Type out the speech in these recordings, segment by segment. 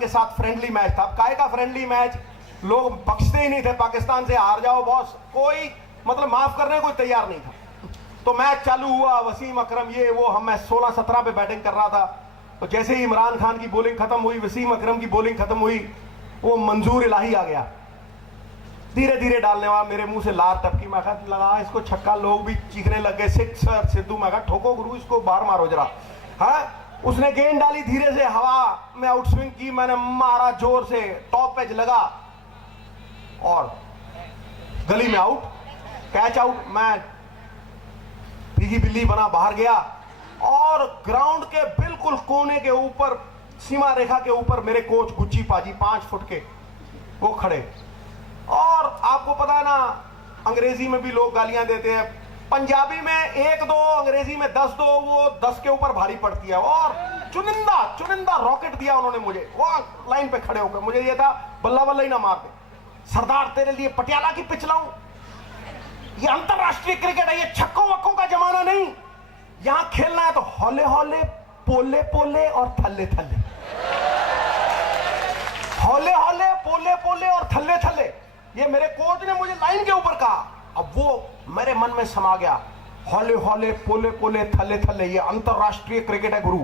के साथ friendly match था। काय का फ्रेंडली मैच, लोग बख्शते ही नहीं थे। पाकिस्तान से हार जाओ बॉस, कोई मतलब माफ करने को तैयार नहीं था। तो मैच चालू हुआ, वसीम अकरम ये वो, हम मैं 16-17 पे बैटिंग कर रहा था। तो जैसे ही इमरान खान की बॉलिंग खत्म हुई, वसीम अकरम की बॉलिंग खत्म हुई, वो मंजूर इलाही आ गया धीरे धीरे डालने वाला। मेरे मुंह से लार टपकी, मैं कहा लगा इसको छक्का, लोग भी चीखने लग गए सिक्सर सिद्धू। मैं कहा ठोको गुरु इसको, बाहर मारो जरा। हाँ, उसने गेंद डाली धीरे से, हवा में आउट स्विंग की, मैंने मारा जोर से, टॉप एज लगा और गली में आउट, कैच आउट। मैं भीगी बिल्ली बना बाहर गया और ग्राउंड के बिल्कुल कोने के ऊपर, सीमा रेखा के ऊपर मेरे कोच गुच्ची पाजी 5 फुट के वो खड़े। और आपको पता है ना, अंग्रेजी में भी लोग गालियां देते हैं, पंजाबी में 1-2, अंग्रेजी में 10-2, वो 10 के ऊपर भारी पड़ती है। और चुनिंदा चुनिंदा रॉकेट दिया उन्होंने मुझे, वो लाइन पे खड़े होकर। मुझे ये था बल्ला बल्ला ही ना मार दे। सरदार तेरे लिए पटियाला की पिच लाऊं, ये अंतरराष्ट्रीय क्रिकेट है, ये छक्कों वक्कों का जमाना नहीं। यहां खेलना है तो हौले हौले, पोले पोले और थल्ले थल्ले, हौले हौले, पोले पोले और थल्ले थल्ले। ये मेरे कोच ने मुझे लाइन के ऊपर कहा, अब वो मेरे मन में समा गया। हौले हौले, पोले पोले, थल्ले थल्ले, ये अंतरराष्ट्रीय क्रिकेट है गुरु।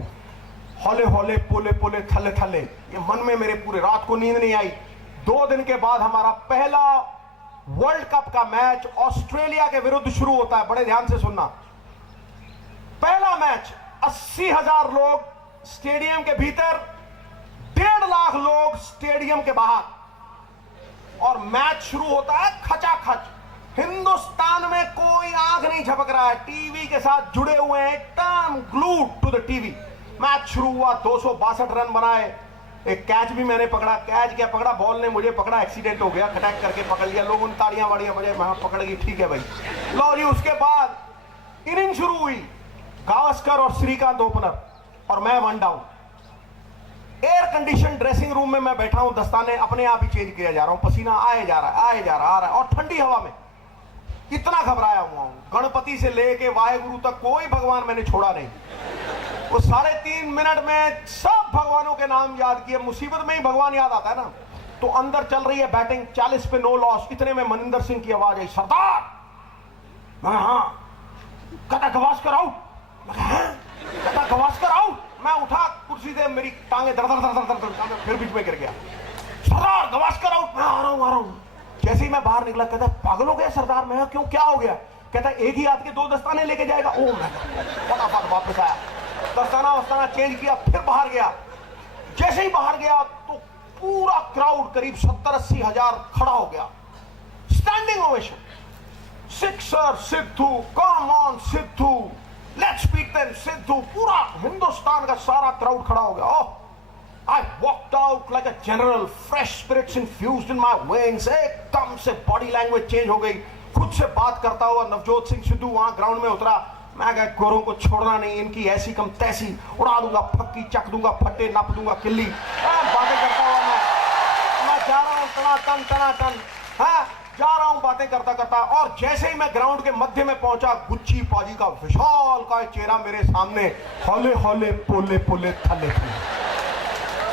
हौले हौले, पोले पोले, थल्ले थल्ले, ये मन में मेरे पूरे रात को नींद नहीं आई। 2 दिन के बाद हमारा पहला वर्ल्ड कप का मैच ऑस्ट्रेलिया के विरुद्ध शुरू होता है। बड़े ध्यान से सुनना, पहला मैच 80,000 लोग स्टेडियम के भीतर, 1.5 लाख लोग स्टेडियम के बाहर, और मैच शुरू होता है खचाखच। हिंदुस्तान में कोई आंख नहीं झपक रहा है, टीवी के साथ जुड़े हुए हैं, एकदम glued to the TV. Match शुरू हुआ, 262 रन बनाए, एक कैच भी मैंने पकड़ा। कैच क्या पकड़ा, बॉल ने मुझे पकड़ा, एक्सीडेंट हो गया, खटैक करके पकड़ लिया। लोगों ने ताड़ियां वाड़ियां बजाई, मैं पकड़ गई, ठीक है भाई लो जी। उसके बाद इनिंग शुरू हुई, गावस्कर और श्रीकांत ओपनर और मैं 1 down. Air condition dressing room में मैं बैठा हूं, दस्ताने अपने आप ही चेंज किया जा रहा हूं, पसीना आए जा रहा है, आए जा रहा, आ रहा है, और ठंडी हवा में इतना घबराया हुआ हूं। गणपति से लेके वाहेगुरु तक कोई भगवान मैंने छोड़ा नहीं। वो 3.5 मिनट में सब भगवानों के नाम याद किए। मुसीबत में ही भगवान याद आता है ना। तो अंदर चल रही है बैटिंग, 40 पे नो लॉस। इतने में मनिंदर सिंह की आवाज आई, सरदार। मैं हाँ, कहता गवास्कर आउट। मैं कहता गवास्कर आउट। मैं उठा कुर्सी से, मेरी टांगे दर दर दर दर दर, फिर बीच में गिर गया। सरदार गवास्कर आउट। मैं आ रहा हूं। जैसे ही मैं बाहर निकला, कहता पागल हो गया सरदार। मैं क्यों, क्या हो गया? कहता एक ही हाथ के 2 दस्ताने लेके जाएगा। ओ मैं फटाफट वापस आया, दस्ताना वस्ताना चेंज किया, फिर बाहर गया। जैसे ही बाहर गया तो पूरा क्राउड, करीब 70-80 हजार खड़ा हो गया, standing ovation. Sixer Sidhu, come on Sidhu, let's beat them Sidhu. पूरा हिंदुस्तान का सारा क्राउड खड़ा हो गया। ओह, I walked out like a general, fresh spirits infused in my veins। एकदम से बॉडी लैंग्वेज चेंज हो गई। खुद से बात करता हुआ नवजोत सिंह सिद्धू वहां ग्राउंड में उतरा। मैं कहा गोरों को छोड़ना नहीं, इनकी ऐसी कम तैसी, उड़ा दूंगा फक्की, चक दूंगा फट्टे, नप दूंगा किल्ली। बातें करता हुआ मैं जा रहा हूं टनाटन, हाँ जा रहा हूं बातें करता करता। और जैसे ही मैं ग्राउंड के मध्य में पहुंचा, गुच्ची पाजी का विशाल का चेहरा मेरे सामने, हौले हौले, पोले पोले, थल्ले थल्ले,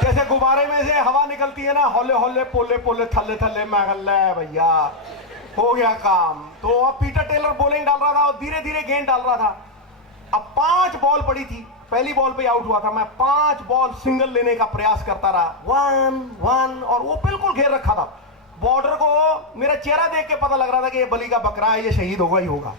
जैसे गुब्बारे में से हवा निकलती है ना, हौले हौले, पोले पोले, थल्ले थल्ले। मैं ले भैया, हो गया काम। तो अब पीटर टेलर बॉलिंग डाल रहा था और धीरे धीरे गेंद डाल रहा था। अब 5 बॉल पड़ी थी, पहली बॉल पे आउट हुआ था मैं। 5 बॉल सिंगल लेने का प्रयास करता रहा, 1-1, और वो बिल्कुल घेर रखा था। बॉर्डर को मेरा चेहरा देख के पता लग रहा था कि ये बली का बकरा है, ये शहीद होगा ही होगा।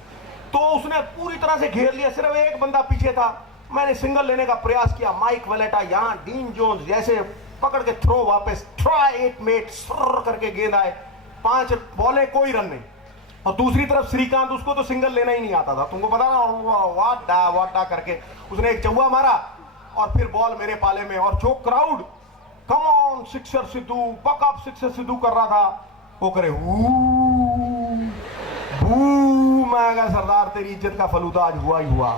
तो उसने पूरी तरह से घेर लिया, सिर्फ एक बंदा पीछे था। मैंने सिंगल लेने का प्रयास किया, माइक वेलेटा यहाँ, डीन जोन्स जैसे पकड़ के थ्रो, वापस ट्राई इट मेट, सर करके गेंद आए। 5 बॉलें, कोई रन नहीं। और दूसरी तरफ श्रीकांत, उसको तो सिंगल लेना ही नहीं आता था, तुमको पता ना, वाटा करके उसने एक चौका मारा और फिर बॉल मेरे पाले में। और जो crowd come on sixer Sidhu, buck up sixer Sidhu कर रहा था, वो करे मैं कहा सरदार तेरी इज्जत का फलूदा आज हुआ ही हुआ।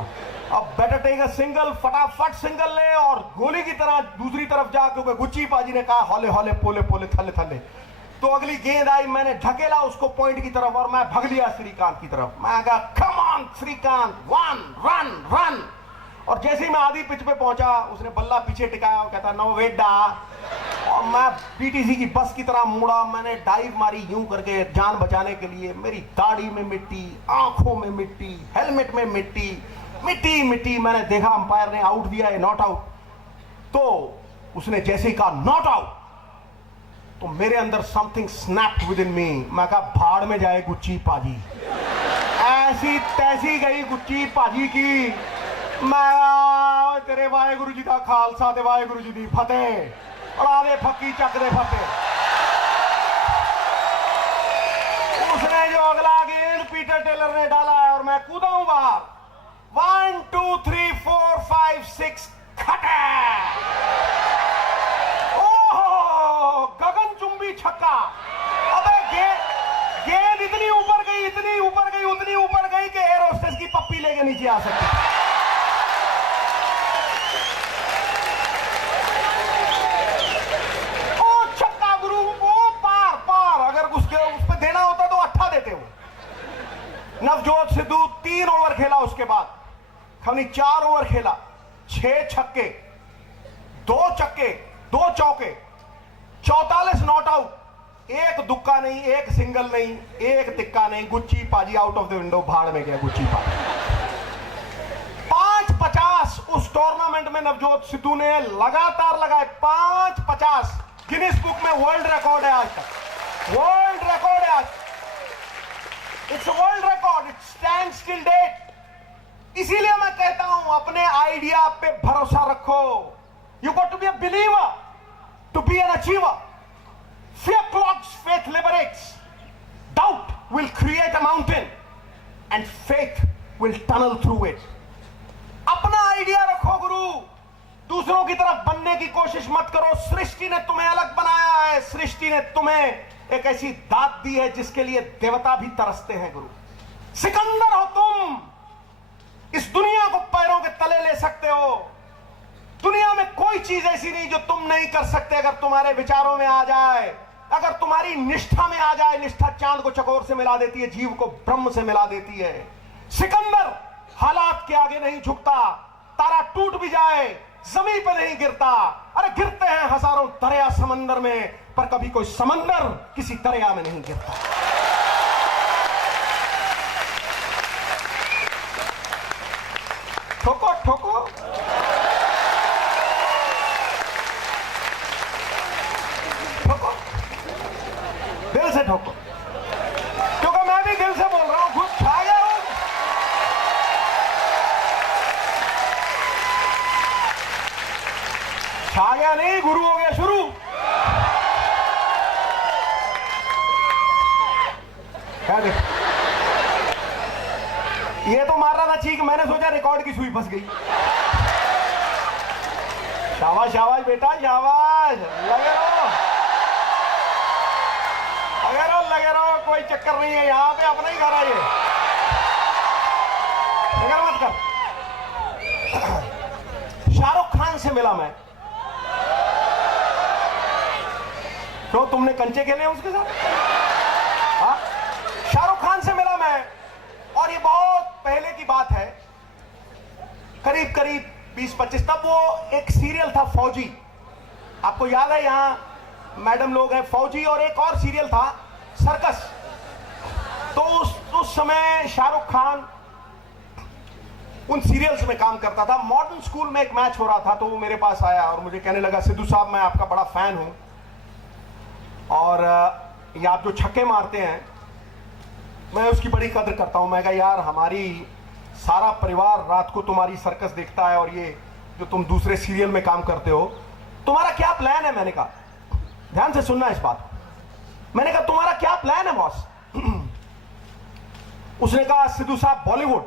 अब बेटर टेक अ सिंगल, फटाफट सिंगल ले और गोली की तरह दूसरी तरफ जा, क्योंकि गुच्ची पाजी ने कहा हौले हौले, पोले पोले, थल्ले थल्ले। तो अगली गेंद आई, मैंने ढकेला उसको पॉइंट की तरफ और मैं भग लिया श्रीकांत की तरफ। मैं कहा come on Srikanth, 1 run run. और जैसे ही मैं आधी पिच पे पहुंचा, उसने बल्ला पीछे टिकाया और कहता नो वेट डा, और मैं पीटीसी की बस की तरह मुड़ा, मैंने डाइव मारी यूं करके जान बचाने के लिए। मेरी दाढ़ी में मिट्टी, आंखों में मिट्टी, हेलमेट में मिट्टी, मिट्टी मिट्टी। मैंने देखा अंपायर ने आउट दिया है, नॉट आउट। तो उसने जैसे ही कहा नॉट आउट, तो मेरे अंदर समथिंग स्नैप्ड विद इन मी। मैं कहा भाड़ में जाए गुच्ची पाजी। ऐसी तैसी गई गुच्ची पाजी की। मैं तेरे वाहेगुरु जी का खालसा ते वाहेगुरु जी दी फतेह। उड़ा दे फकी, चक दे फतेह। उसने जो अगला गेंद पीटर टेलर ने डाला है और मैं कूदा हूं बाहर। 1 2 3 4 5 6 खटे। ओह, गगनचुंबी छक्का। अबे गेंद इतनी ऊपर गई, इतनी ऊपर गई, उतनी ऊपर गई कि एयर होस्टेस की पप्पी लेके नीचे आ सकती। नवजोत सिद्धू 3 ओवर खेला, उसके बाद खमनी 4 ओवर खेला, 6 छक्के, 2 चक्के, 2 चौके, 44 नॉट आउट, एक दुक्का नहीं, एक सिंगल नहीं, एक तिक्का नहीं। गुच्ची पाजी आउट ऑफ द विंडो, भाड़ में गया गुच्ची पाजी। 5-50 उस टूर्नामेंट में नवजोत सिद्धू ने लगातार लगाए। 5-50 गिनीज बुक में वर्ल्ड रिकॉर्ड है आज तक, वर्ल्ड रिकॉर्ड है आज। It's world record, it stand still date. इसीलिए मैं कहता हूं अपने आइडिया पे भरोसा रखो। You got to be a believer to be an achiever. Fear clogs, faith liberates. Doubt will create a mountain and faith will tunnel through it. अपना idea रखो गुरु, दूसरों की तरफ बनने की कोशिश मत करो। सृष्टि ने तुम्हें अलग बनाया है, सृष्टि ने तुम्हें एक ऐसी दात दी है जिसके लिए देवता भी तरसते हैं गुरु। सिकंदर हो तुम, इस दुनिया को पैरों के तले ले सकते हो। दुनिया में कोई चीज ऐसी नहीं जो तुम नहीं कर सकते अगर तुम्हारे विचारों में आ जाए, अगर तुम्हारी निष्ठा में आ जाए। निष्ठा चांद को चकोर से मिला देती है, जीव को ब्रह्म से मिला देती है। सिकंदर हालात के आगे नहीं झुकता, तारा टूट भी जाए जमीन पर नहीं गिरता। अरे गिरते हैं हजारों दरिया समंदर में, पर कभी कोई समंदर किसी दरिया में नहीं गिरता। ठोको ठोको, ठोको, दिल से ठोको, क्योंकि मैं भी दिल से बोल रहा हूं। खुद छा गया हूं, छा गया नहीं, गुरु हो गया शुरू। क्या देख, ये तो मार रहा था चीख, मैंने सोचा रिकॉर्ड की सुई फंस गई। शाबाश शाबाश बेटा, शाबाश, लगे रहो, लगे रहो, लगे रहो, कोई चक्कर नहीं है, यहां पे अपना ही घर है ये, फिक्र मत कर। शाहरुख खान से मिला मैं। तो तुमने कंचे खेले उसके साथ? हाँ, शाहरुख खान से मिला मैं, और ये बहुत पहले की बात है, करीब करीब 20-25। तब वो एक सीरियल था फौजी, आपको याद है? यहां मैडम लोग हैं, फौजी, और एक और सीरियल था सर्कस। तो उस समय शाहरुख खान उन सीरियल्स में काम करता था। मॉडर्न स्कूल में एक मैच हो रहा था, तो वो मेरे पास आया और मुझे कहने लगा, सिद्धू साहब मैं आपका बड़ा फैन हूं, और ये आप जो छक्के मारते हैं मैं उसकी बड़ी कदर करता हूं। मैं कहा यार, हमारी सारा परिवार रात को तुम्हारी सर्कस देखता है, और ये जो तुम दूसरे सीरियल में काम करते हो, तुम्हारा क्या प्लान है? मैंने कहा, ध्यान से सुनना इस बात। मैंने कहा तुम्हारा क्या प्लान है बॉस? उसने कहा सिद्धू साहब बॉलीवुड।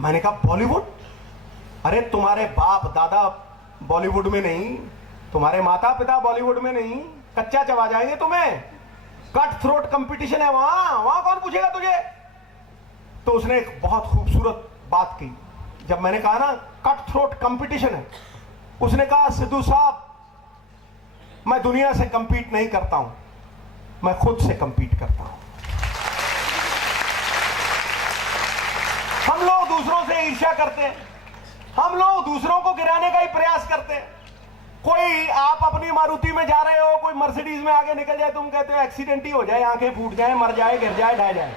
मैंने कहा बॉलीवुड? अरे तुम्हारे बाप दादा बॉलीवुड में नहीं, तुम्हारे माता पिता बॉलीवुड में नहीं, कच्चा चबा जाएंगे तुम्हें। कट थ्रोट कंपटीशन है वहां, वहां कौन पूछेगा तुझे? तो उसने एक बहुत खूबसूरत बात की। जब मैंने कहा ना कट थ्रोट कंपटीशन है, उसने कहा सिद्धू साहब मैं दुनिया से कंपीट नहीं करता हूं, मैं खुद से कंपीट करता हूं। हम लोग दूसरों से ईर्ष्या करते हैं, हम लोग दूसरों को गिराने का ही प्रयास करते हैं, कोई आप अपनी मारुति में जा रहे हो, कोई मर्सिडीज में आगे निकल जाए, तुम कहते हो एक्सीडेंट ही हो जाए, आंखें फूट जाए, मर जाए, गिर जाए, ढह जाए,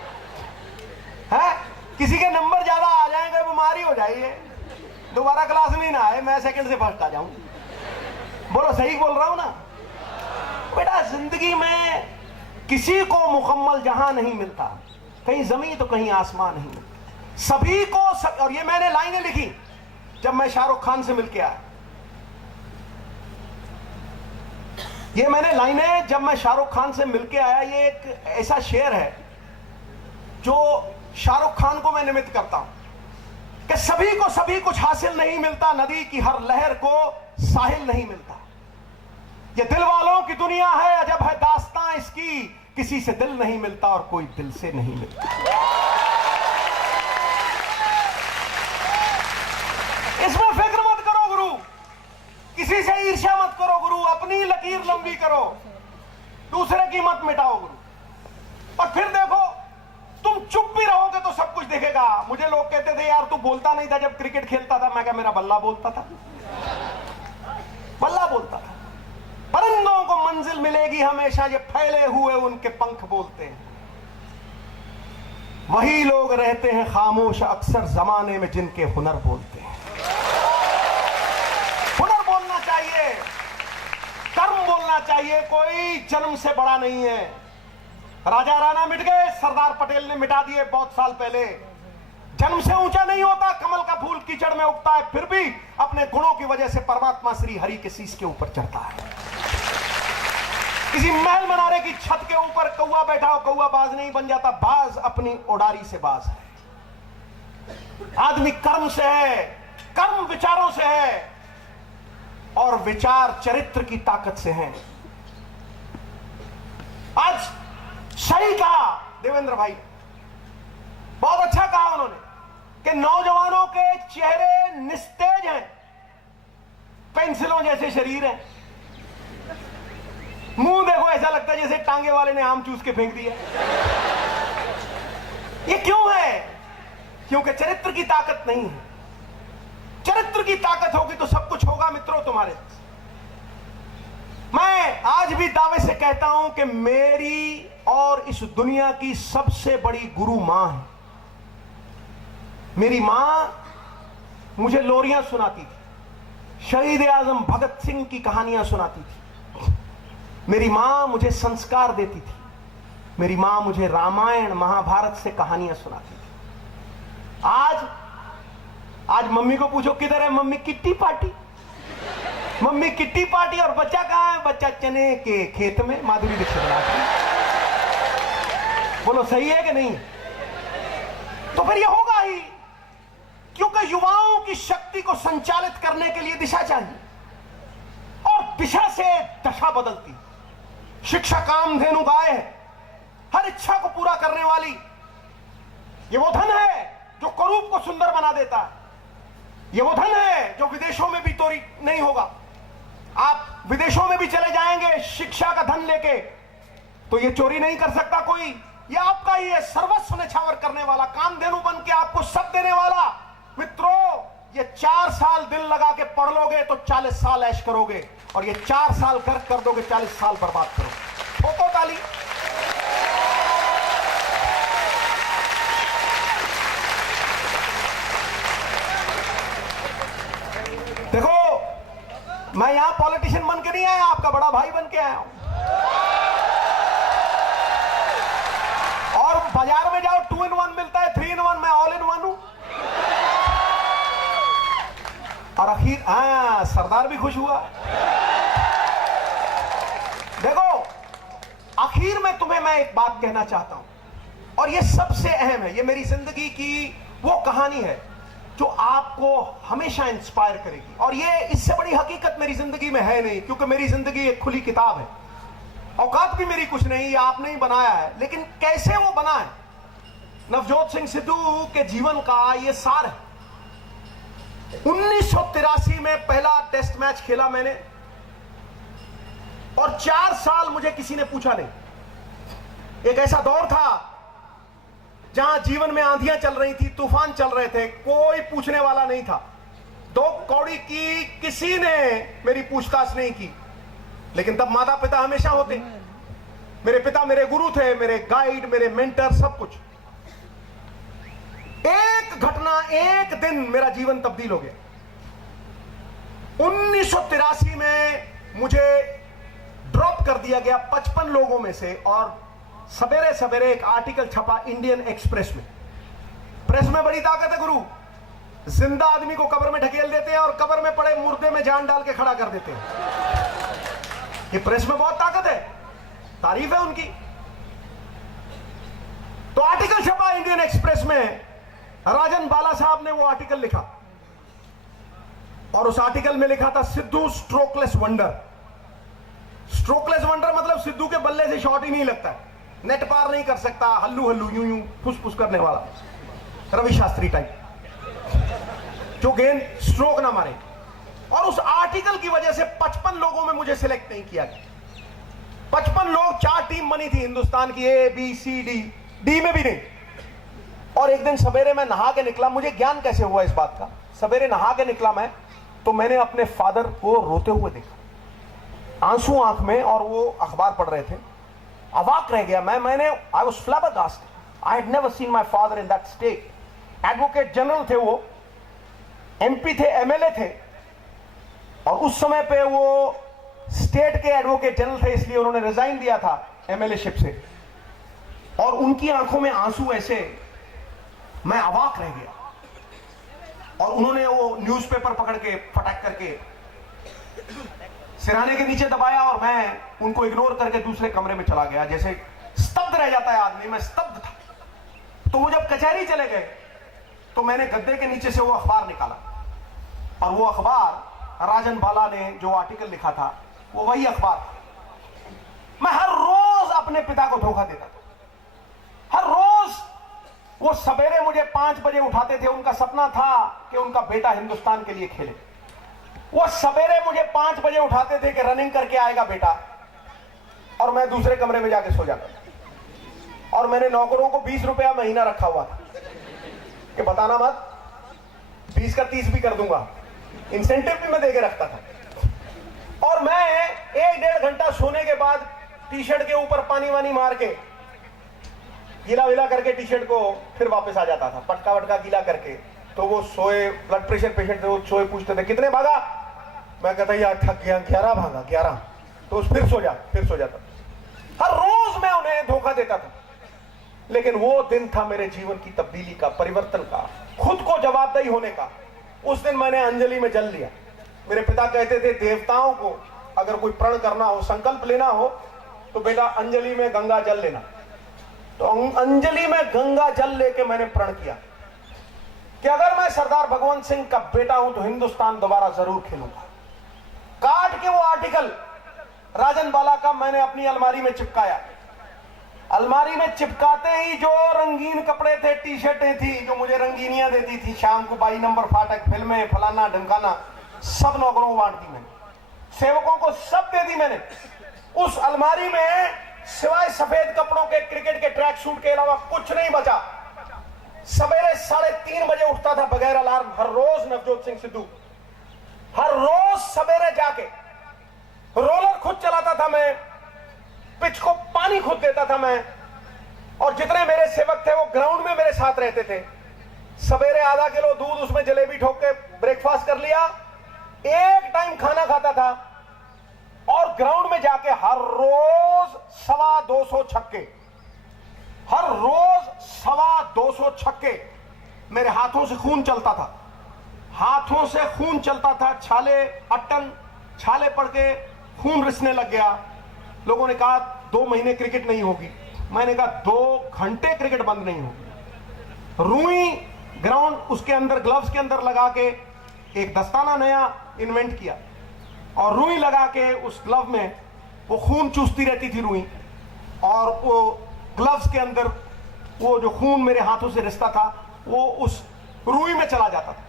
है? किसी के नंबर ज्यादा आ जाएंगे, बीमारी हो जाएगी, दोबारा क्लास में ना आए, मैं सेकंड से फर्स्ट आ जाऊं। बोलो सही बोल रहा हूं ना? बेटा जिंदगी में किसी को मुकम्मल जहां नहीं मिलता, कहीं जमीन तो कहीं आसमान नहीं मिलता, सभी को और ये मैंने लाइनें लिखी जब मैं शाहरुख खान से मिलके आया, ये मैंने लाइनें जब मैं शाहरुख खान से मिलके आया, ये एक ऐसा शेर है जो शाहरुख खान को मैं निमित्त करता हूं कि सभी को सभी कुछ हासिल नहीं मिलता, नदी की हर लहर को साहिल नहीं मिलता, ये दिल वालों की दुनिया है, अजब है दास्तां इसकी, किसी से दिल नहीं मिलता और कोई दिल से नहीं मिलता। इसमें फिक्र मत करो गुरु, किसी से ईर्ष्या मत करो गुरु, अपनी लकीर लंबी करो, दूसरे की मत मिटाओ गुरु। और फिर देखो, तुम चुप भी रहोगे तो सब कुछ दिखेगा। मुझे लोग कहते थे यार तू बोलता नहीं था जब क्रिकेट खेलता था, मैं क्या मेरा बल्ला बोलता था, बल्ला बोलता था। परिंदों को मंजिल मिलेगी हमेशा, ये फैले हुए उनके पंख बोलते हैं, वही लोग रहते हैं खामोश अक्सर जमाने में जिनके हुनर बोलते हैं। हुनर बोलना चाहिए, कर्म बोलना चाहिए, कोई जन्म से बड़ा नहीं है। राजा राणा मिट गए, सरदार पटेल ने मिटा दिए बहुत साल पहले। जन्म से ऊंचा नहीं होता, कमल का फूल कीचड़ में उगता है, फिर भी अपने गुणों की वजह से परमात्मा श्री हरि के शीश के ऊपर चढ़ता है। किसी महल मनारे की छत के ऊपर कौवा बैठा हो, कौवा बाज नहीं बन जाता, बाज अपनी उड़ारी से बाज है। आदमी कर्म से है, कर्म विचारों से है, और विचार चरित्र की ताकत से हैं। आज सही कहा देवेंद्र भाई, बहुत अच्छा कहा उन्होंने कि नौजवानों के चेहरे निस्तेज हैं, पेंसिलों जैसे शरीर हैं, मुंह देखो ऐसा लगता है जैसे टांगे वाले ने आम चूस के फेंक दिया। ये क्यों है? क्योंकि चरित्र की ताकत नहीं है। चरित्र की ताकत होगी तो सब कुछ होगा मित्रों तुम्हारे। मैं आज भी दावे से कहता हूं कि मेरी और इस दुनिया की सबसे बड़ी गुरु मां है। मेरी मां मुझे लोरियां सुनाती थी, शहीद आजम भगत सिंह की कहानियां सुनाती थी। मेरी मां मुझे संस्कार देती थी। मेरी मां मुझे रामायण महाभारत से कहानियां सुनाती थी। आज मम्मी को पूछो किधर है mummy, kitty party, mummy kitty party, और बच्चा कहां है, बच्चा चने के खेत में माधुरी दीक्षित बनाती। बोलो सही है कि नहीं? तो फिर ये होगा ही, क्योंकि युवाओं की शक्ति को संचालित करने के लिए दिशा चाहिए, और दिशा से दशा बदलती। शिक्षा कामधेनु गाय है, हर इच्छा को पूरा करने वाली। ये वो धन है जो करूप को सुंदर बना देता है। ये वो धन है जो विदेशों में भी चोरी नहीं होगा। आप विदेशों में भी चले जाएंगे शिक्षा का धन लेके, तो ये चोरी नहीं कर सकता कोई। ये आपका ही है, सर्वस्व न्यौछावर करने वाला, कामधेनु बन के आपको सब देने वाला। मित्रों, ये 4 साल दिल लगा के पढ़ लोगे तो 40 साल ऐश करोगे, और ये 4 साल गर्क कर दोगे 40 साल बर्बाद करोगे। ठोको ताली। देखो, मैं यहां पॉलिटिशियन बन के नहीं आया, आपका बड़ा भाई बन के आया हूं। और बाजार में जाओ 2 in 1 मिलता है, 3 in 1, मैं ऑल इन 1 हूं। और आखिर सरदार भी खुश हुआ। देखो, आखिर में तुम्हें मैं एक बात कहना चाहता हूं, और ये सबसे अहम है। ये मेरी जिंदगी की वो कहानी है जो आपको हमेशा इंस्पायर करेगी, और ये इससे बड़ी हकीकत मेरी जिंदगी में है नहीं, क्योंकि मेरी जिंदगी एक खुली किताब है। औकात भी मेरी कुछ नहीं, ये आपने ही बनाया है, लेकिन कैसे वो बना है, नवजोत सिंह सिद्धू के जीवन का ये सार है। 1983 में पहला टेस्ट मैच खेला मैंने, और 4 साल मुझे किसी ने पूछा नहीं। एक ऐसा दौर था जहां जीवन में आंधियां चल रही थी, तूफान चल रहे थे, कोई पूछने वाला नहीं था। 2 कौड़ी की किसी ने मेरी पूछताछ नहीं की, लेकिन तब माता पिता हमेशा होते। मेरे पिता मेरे गुरु थे, मेरे गाइड, मेरे मेंटर, सब कुछ। एक घटना, एक दिन मेरा जीवन तब्दील हो गया। 1983 में मुझे ड्रॉप कर दिया गया 55 लोगों में से, और सवेरे सवेरे एक आर्टिकल छपा इंडियन एक्सप्रेस में। प्रेस में बड़ी ताकत है गुरु, जिंदा आदमी को कब्र में ढकेल देते हैं और कब्र में पड़े मुर्दे में जान डाल के खड़ा कर देते हैं। ये प्रेस में बहुत ताकत है, तारीफ है उनकी। तो आर्टिकल छपा इंडियन एक्सप्रेस में, राजन बाला साहब ने वो आर्टिकल लिखा, और उस आर्टिकल में लिखा था Sidhu strokeless wonder. Strokeless wonder मतलब सिद्धू के बल्ले से शॉट ही नहीं लगता, नेट पार नहीं कर सकता, हल्लू हल्लू यूं यूं फुस फुस करने वाला, रवि शास्त्री टाइप, जो गेंद स्ट्रोक ना मारे। और उस आर्टिकल की वजह से 55 लोगों में मुझे सिलेक्ट नहीं किया गया। 55 लोग, 4 टीम बनी थी हिंदुस्तान की, A B C D, D में भी नहीं। और एक दिन सवेरे मैं नहा के निकला, मुझे ज्ञान कैसे हुआ इस बात का, सवेरे नहा के निकला मैं, तो मैंने अपने फादर को रोते हुए देखा, आंसू आंख में, और वो अखबार पढ़ रहे थे। अवाक रह गया मैंने I was फ्लैबरगास्टेड, I had never seen my father in that state. Advocate general थे वो, MP थे, MLA थे, और उस समय पे वो स्टेट के एडवोकेट जनरल थे, इसलिए उन्होंने रिजाइन दिया था MLA शिप से। और उनकी आंखों में आंसू ऐसे, मैं अवाक रह गया। और उन्होंने वो न्यूज़पेपर पकड़ के फटक करके सिरहाने के नीचे दबाया, और मैं उनको इग्नोर करके दूसरे कमरे में चला गया। जैसे स्तब्ध रह जाता है आदमी, मैं स्तब्ध था। तो वो जब कचहरी चले गए तो मैंने गद्दे के नीचे से वो अखबार निकाला, और वो अखबार राजन बाला ने जो आर्टिकल लिखा था वो वही अखबार था। मैं हर रोज अपने पिता को धोखा देता था, हर रोज। वो सवेरे मुझे 5 बजे उठाते थे, उनका सपना था कि उनका बेटा हिंदुस्तान के लिए खेले। वो सवेरे मुझे 5 बजे उठाते थे कि रनिंग करके आएगा बेटा, और मैं दूसरे कमरे में जाके सो जाता। और मैंने नौकरों को 20 रुपया महीना रखा हुआ था कि बताना मत, 20 का 30 भी कर दूंगा, इंसेंटिव भी मैं देके रखता था। और मैं 1-1.5 घंटा सोने के बाद टी-शर्ट के ऊपर पानी वानी मार के गीला विला करके टी-शर्ट को फिर वापस आ जाता था, पटका वटका गीला करके। तो वो सोए, ब्लड प्रेशर पेशेंट थे, वो सोए, पूछते थे कितने भागा, मैं कहता यार थक गया, 11 भागा, 11। तो फिर सो जाता। हर रोज मैं उन्हें धोखा देता था। लेकिन वो दिन था मेरे जीवन की तब्दीली का, परिवर्तन का, खुद को जवाबदेही होने का। उस दिन मैंने अंजलि में जल लिया। मेरे पिता कहते थे देवताओं को अगर कोई प्रण करना हो, संकल्प लेना हो, तो बेटा अंजलि में गंगा जल लेना। तो अंजलि में गंगा जल लेके मैंने प्रण किया कि अगर मैं सरदार भगवंत सिंह का बेटा हूं तो हिंदुस्तान दोबारा जरूर खेलूंगा। काट के वो आर्टिकल राजन बाला का मैंने अपनी अलमारी में चिपकाया। अलमारी में चिपकाते ही जो रंगीन कपड़े थे, टी-शर्टें थी जो मुझे रंगीनियां देती थी शाम को, 22 नंबर फाटक, फिल्में, फलाना ढमकाना, सब नौकरों को बांट दी मैंने, सेवकों को सब दे दी मैंने। उस अलमारी में सिवाय सफेद कपड़ों के, क्रिकेट के ट्रैक सूट के अलावा कुछ नहीं बचा। सवेरे 3:30 बजे उठता था बगैर अलार्म हर रोज नवजोत सिंह सिद्धू। हर रोज सवेरे जाके रोलर खुद चलाता था मैं, पिच को पानी खुद देता था मैं, और जितने मेरे सेवक थे वो ग्राउंड में मेरे साथ रहते थे। सवेरे आधा किलो दूध, उसमें जलेबी ठोक के ब्रेकफास्ट कर लिया, एक टाइम खाना खाता था, और ग्राउंड में जाके हर रोज 225 छक्के, हर रोज 225 छक्के। मेरे हाथों से खून चलता था, हाथों से खून चलता था, छाले अट्टन, छाले पड़ के खून रिसने लग गया। लोगों ने कहा 2 महीने क्रिकेट नहीं होगी। मैंने कहा 2 घंटे क्रिकेट बंद नहीं होगी। रुई ग्राउंड, उसके अंदर ग्लव्स के अंदर लगा के एक दस्ताना नया इन्वेंट किया, और रुई लगा के उस ग्लव में वो खून चूसती रहती थी रुई, और वो ग्लव्स के अंदर वो जो खून मेरे हाथों से रिसता था वो उस रुई में चला जाता था।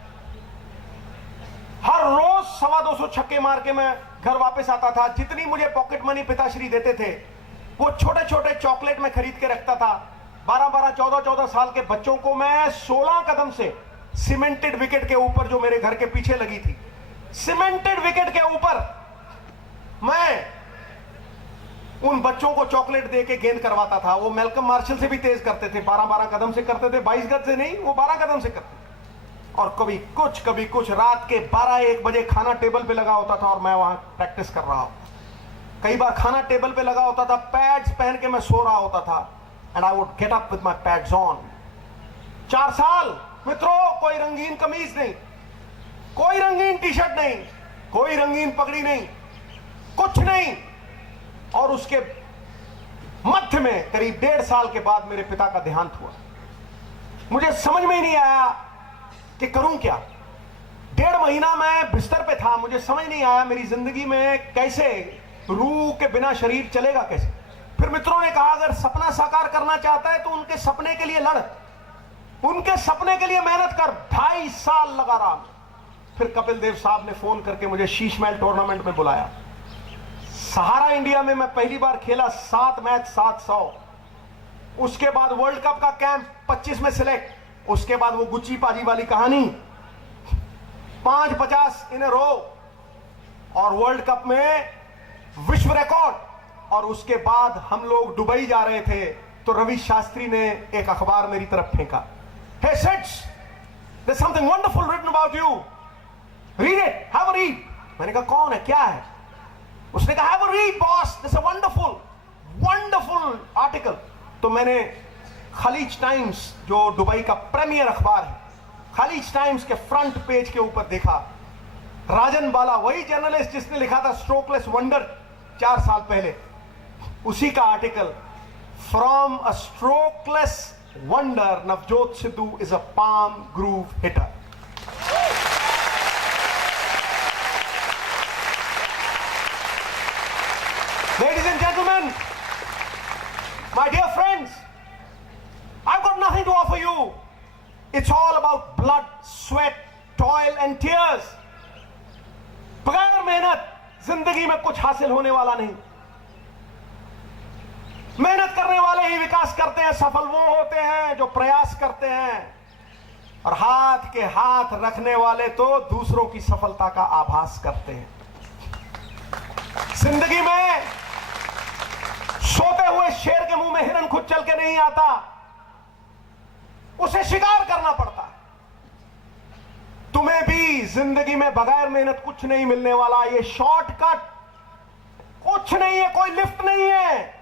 हर रोज 225 छक्के मार के मैं घर वापस आता था। जितनी मुझे पॉकेट मनी पिताश्री देते थे वो छोटे छोटे चॉकलेट में खरीद के रखता था। 12-12, 14-14 साल के बच्चों को मैं 16 कदम से सीमेंटेड विकेट के ऊपर जो मेरे घर के पीछे लगी थी, सीमेंटेड विकेट के ऊपर मैं उन बच्चों को चॉकलेट दे के गेंद करवाता था। वो मेलकम मार्शल से भी तेज करते थे, 12-12 कदम से करते थे, 22 गज से नहीं, वो 12 कदम से करते थे। और कभी कुछ रात के 12-1 बजे खाना टेबल पे लगा होता था और मैं वहां प्रैक्टिस कर रहा हूं। कई बार खाना टेबल पे लगा होता था, पैड्स पहन के मैं सो रहा होता था, and I would get up with my pads on. 4 साल मित्रों, कोई रंगीन कमीज नहीं, कोई रंगीन टी शर्ट नहीं, कोई रंगीन पगड़ी नहीं, कुछ नहीं। और उसके मध्य में करीब 1.5 साल के बाद मेरे पिता का देहांत हुआ। मुझे समझ में ही नहीं आया कि करूं क्या। 1.5 महीना मैं बिस्तर पे था, मुझे समझ नहीं आया मेरी जिंदगी में कैसे, रूह के बिना शरीर चलेगा कैसे। फिर मित्रों ने कहा अगर सपना साकार करना चाहता है तो उनके सपने के लिए लड़, उनके सपने के लिए मेहनत कर। 2.5 साल लगा रहा। फिर कपिल देव साहब ने फोन करके मुझे शीश महल टूर्नामेंट में बुलाया। सहारा इंडिया में मैं पहली बार खेला, 7 मैच 700। उसके बाद वर्ल्ड कप का कैंप 25 में सिलेक्ट। उसके बाद वो गुच्ची पाजी वाली कहानी, 5-50 इन रो, और वर्ल्ड कप में विश्व रिकॉर्ड। और उसके बाद हम लोग दुबई जा रहे थे तो रवि शास्त्री ने एक अखबार मेरी तरफ फेंका, Hey Sits, there's something wonderful written about you. Read it, have a read. मैंने कहा कौन है, क्या है? उसने कहा have a read boss, this is a wonderful article. तो मैंने खलीज टाइम्स, जो दुबई का प्रीमियर अखबार है, खलीज टाइम्स के फ्रंट पेज के ऊपर देखा, राजन बाला, वही जर्नलिस्ट जिसने लिखा था स्ट्रोकलेस वंडर 4 साल पहले, उसी का article, from a strokeless wonder, Navjot Sidhu is a palm groove hitter. Ladies and gentlemen, my dear friends, I've got nothing to offer you. It's all about blood, sweat, toil and tears. बगैर मेहनत जिंदगी में कुछ हासिल होने वाला नहीं। मेहनत करने वाले ही विकास करते हैं, सफल वो होते हैं जो प्रयास करते हैं, और हाथ के हाथ रखने वाले तो दूसरों की सफलता का आभास करते हैं। जिंदगी में सोते हुए शेर के मुंह में हिरन खुद चल के नहीं आता, उसे शिकार करना पड़ता है। तुम्हें भी जिंदगी में बगैर मेहनत कुछ नहीं मिलने वाला। ये शॉर्टकट कुछ नहीं है, कोई लिफ्ट नहीं है।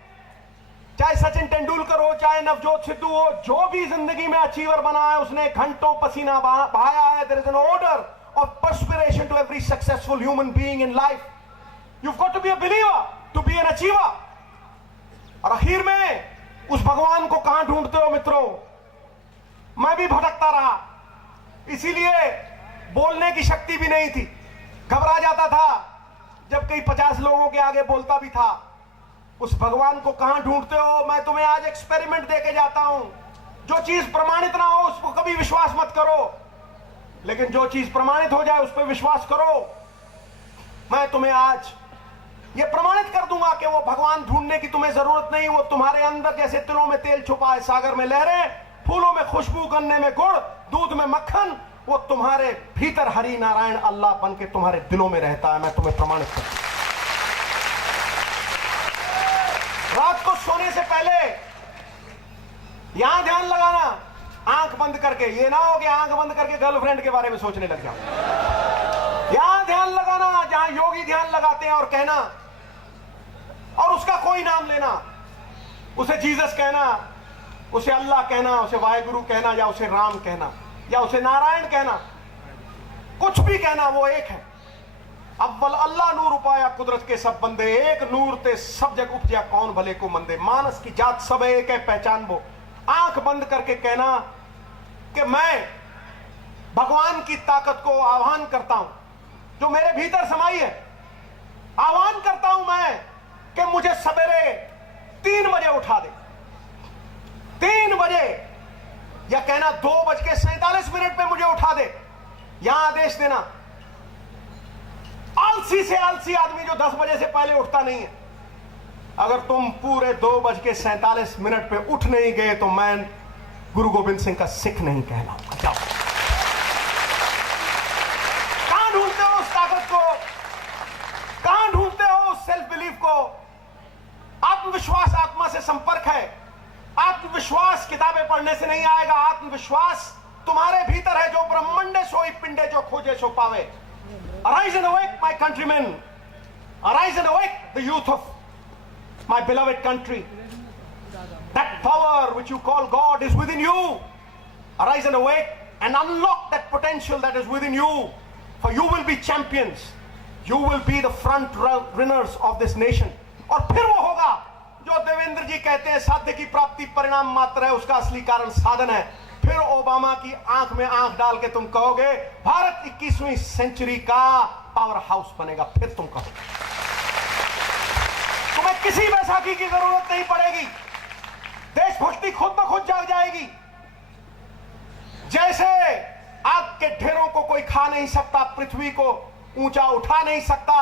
चाहे सचिन तेंदुलकर हो, चाहे नवजोत सिद्धू हो, जो भी जिंदगी में अचीवर बना है उसने घंटों पसीना बहाया है। There is an order of perspiration to every successful human being in life. You've got to be a believer to be an achiever. और आखिर में उस भगवान को कहां ढूंढते हो मित्रों? मैं भी भटकता रहा, इसीलिए बोलने की शक्ति भी नहीं थी। घबरा जाता था जब कई 50 लोगों के आगे बोलता भी था। उस भगवान को कहां ढूंढते हो? मैं तुम्हें आज एक्सपेरिमेंट देके जाता हूं। जो चीज प्रमाणित ना हो उसको कभी विश्वास मत करो, लेकिन जो चीज प्रमाणित हो जाए उस पर विश्वास करो। मैं तुम्हें आज ये प्रमाणित कर दूंगा कि वो भगवान ढूंढने की तुम्हें जरूरत नहीं। वो तुम्हारे अंदर जैसे तिलों में तेल छुपा है, सागर में लहरें, फूलों में खुशबू, गन्ने में गुड़, दूध में मक्खन, वो तुम्हारे भीतर हरि नारायण अल्लाह बन के तुम्हारे दिलों में रहता है। मैं तुम्हें प्रमाणित करता हूं। रात को सोने से पहले यहां ध्यान लगाना, आंख बंद करके। ये ना हो कि आंख बंद करके गर्लफ्रेंड के बारे में सोचने लग जाओ। यहां ध्यान लगाना जहां योगी ध्यान लगाते हैं, और कहना, और उसका कोई नाम लेना। उसे जीसस कहना, उसे अल्लाह कहना, उसे वाहेगुरु कहना, या उसे राम कहना, या उसे नारायण कहना, कुछ भी कहना, वो एक है। अव्वल अल्लाह नूर उपाया कुदरत के सब बंदे, एक नूर ते सब जग उपजा कौन भले को मंदे। मानस की जात सब एक है पहचान वो। आंख बंद करके कहना कि मैं भगवान की ताकत को आह्वान करता हूं जो मेरे भीतर समाई है। आह्वान करता हूं मैं कि मुझे सवेरे 3 बजे उठा दे, 3 बजे, या कहना 2:47 पे मुझे उठा दे। यहां आदेश देना। आलसी से आलसी आदमी जो 10 बजे से पहले उठता नहीं है, अगर तुम पूरे 2:47 पे उठ नहीं गए तो मैं गुरु गोविंद सिंह का सिख नहीं कहलाऊंगा। जाओ। संपर्क है। आत्मविश्वास किताबें पढ़ने से नहीं आएगा, आत्मविश्वास तुम्हारे भीतर है। जो ब्रह्मंडे सोई पिंडे, जो खोजे सो पावे। Arise and awake, my countrymen. Arise and awake, the youth of my beloved country. That power which you call God is within you. Arise and awake and unlock that potential that is within you. For you will be champions. You will be the front runners of this nation. और फिर वो होगा जो देवेंद्र जी कहते हैं, साध्य की प्राप्ति परिणाम मात्र है, उसका असली कारण साधन है। फिर ओबामा की आंख में आंख डाल के तुम कहोगे भारत 21वीं सेंचुरी का पावर हाउस बनेगा। फिर तुम कहोगे, तुम्हें किसी बैसाखी की जरूरत नहीं पड़ेगी। देशभक्ति खुद ब खुद जाग जाएगी। जैसे आग के ढेरों को कोई खा नहीं सकता, पृथ्वी को ऊंचा उठा नहीं सकता,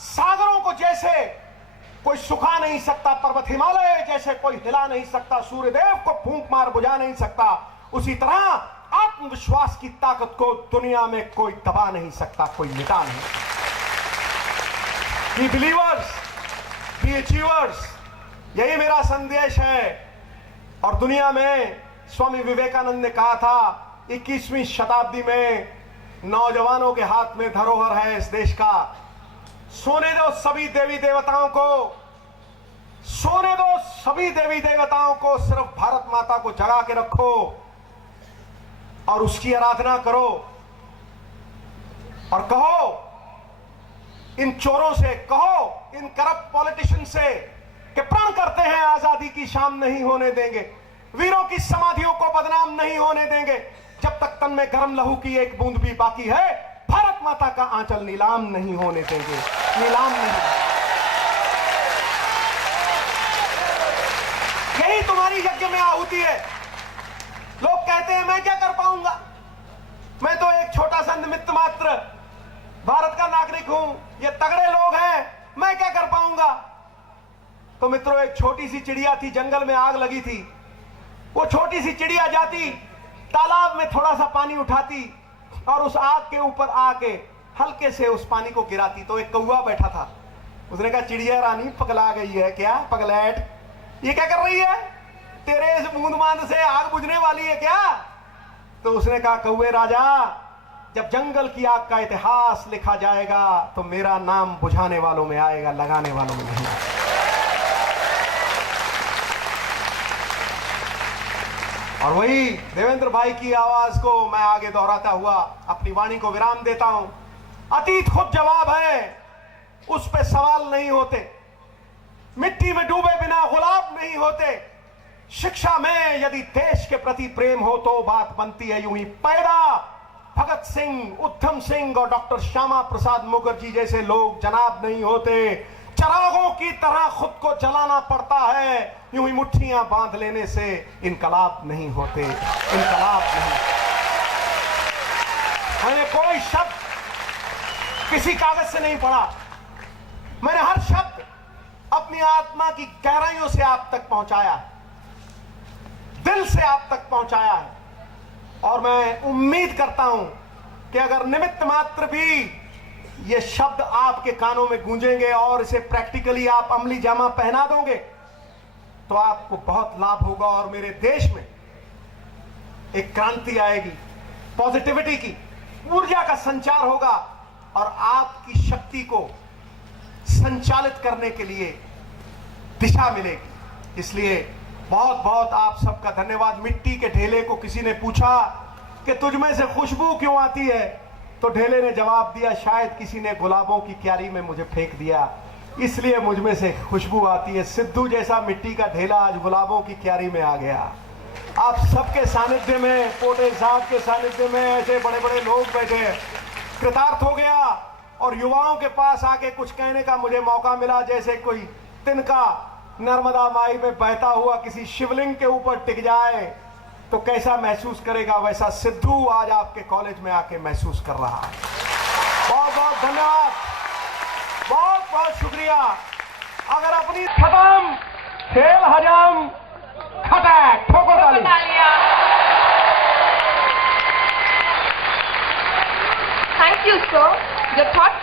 सागरों को जैसे कोई सुखा नहीं सकता, पर्वत हिमालय जैसे कोई हिला नहीं सकता, सूर्यदेव को फूंक मार बुझा नहीं सकता, उसी तरह आत्मविश्वास की ताकत को दुनिया में कोई दबा नहीं सकता, कोई मिटा नहीं सकता। Be believers, be achievers, यही मेरा संदेश है। और दुनिया में स्वामी विवेकानंद ने कहा था, 21वीं शताब्दी में नौजवानों के हाथ में धरोहर है इस देश का। सोने दो सभी देवी देवताओं को, सोने दो सभी देवी देवताओं को, सिर्फ भारत माता को जगा के रखो और उसकी आराधना करो। और कहो इन चोरों से, कहो इन करप्ट पॉलिटिशियन से कि प्रण करते हैं आजादी की शाम नहीं होने देंगे, वीरों की समाधियों को बदनाम नहीं होने देंगे। जब तक तन में गर्म लहू की एक बूंद भी बाकी है, भारत माता का आंचल नीलाम नहीं होने देंगे, नीलाम नहीं। यही तुम्हारी यज्ञ में आहुति है। लोग कहते हैं मैं क्या कर पाऊंगा, मैं तो एक छोटा सा निमित्त मात्र भारत का नागरिक हूं, ये तगड़े लोग हैं, मैं क्या कर पाऊंगा। तो मित्रों, एक छोटी सी चिड़िया थी, जंगल में आग लगी थी। वो छोटी सी चिड़िया जाती, तालाब में थोड़ा सा पानी उठाती और उस आग के ऊपर आके हल्के से उस पानी को गिराती। तो एक कौवा बैठा था, उसने कहा चिड़िया रानी पगला गई है क्या, पगलैट, ये क्या कर रही है, तेरे इस बूंद बांद से आग बुझने वाली है क्या। तो उसने कहा कौवे राजा, जब जंगल की आग का इतिहास लिखा जाएगा तो मेरा नाम बुझाने वालों में आएगा, लगाने वालों में नहीं। और वही देवेंद्र भाई की आवाज को मैं आगे दोहराता हुआ अपनी वाणी को विराम देता हूं। अतीत खुद जवाब है, उस पे सवाल नहीं होते। मिट्टी में डूबे बिना गुलाब नहीं होते। शिक्षा में यदि देश के प्रति प्रेम हो तो बात बनती है यूं ही पैदा। भगत सिंह, उधम सिंह और डॉक्टर श्यामा प्रसाद मुखर्जी जैसे लोग जनाब नहीं होते। चरागों की तरह खुद को जलाना पड़ता है, यूं ही मुट्ठियां बांध लेने से इनकलाब नहीं होते, इनकलाब नहीं। मैंने कोई शब्द किसी कागज से नहीं पढ़ा, मैंने हर शब्द अपनी आत्मा की गहराइयों से आप तक पहुंचाया, दिल से आप तक पहुंचाया है। और मैं उम्मीद करता हूं कि अगर निमित्त मात्र भी ये शब्द आपके कानों में गूंजेंगे और इसे प्रैक्टिकली आप अमली जामा पहना दोगे तो आपको बहुत लाभ होगा और मेरे देश में एक क्रांति आएगी, पॉजिटिविटी की, ऊर्जा का संचार होगा और आपकी शक्ति को संचालित करने के लिए दिशा मिलेगी। इसलिए बहुत बहुत आप सबका धन्यवाद। मिट्टी के ढेले को किसी ने पूछा कि तुझ में से खुशबू क्यों आती है, तो ढेले ने जवाब दिया शायद किसी ने गुलाबों की क्यारी में मुझे फेंक दिया, इसलिए मुझ में से खुशबू आती है। सिद्धू जैसा मिट्टी का ढेला आज गुलाबों की क्यारी में आ गया। आप सबके सानिध्य में, पोटे साहब के सानिध्य में ऐसे बड़े बड़े लोग बैठे, कृतार्थ हो गया। और युवाओं के पास आके कुछ कहने का मुझे मौका मिला, जैसे कोई तिनका नर्मदा माई में बहता हुआ किसी शिवलिंग के ऊपर टिक जाए तो कैसा महसूस करेगा, वैसा सिद्धू आज आपके कॉलेज में आके महसूस कर रहा है। बहुत बहुत धन्यवाद, बहुत बहुत शुक्रिया। अगर अपनी खत्म, खेल हजम, खटैक, ठोको तालियां। Thank you, sir. The thought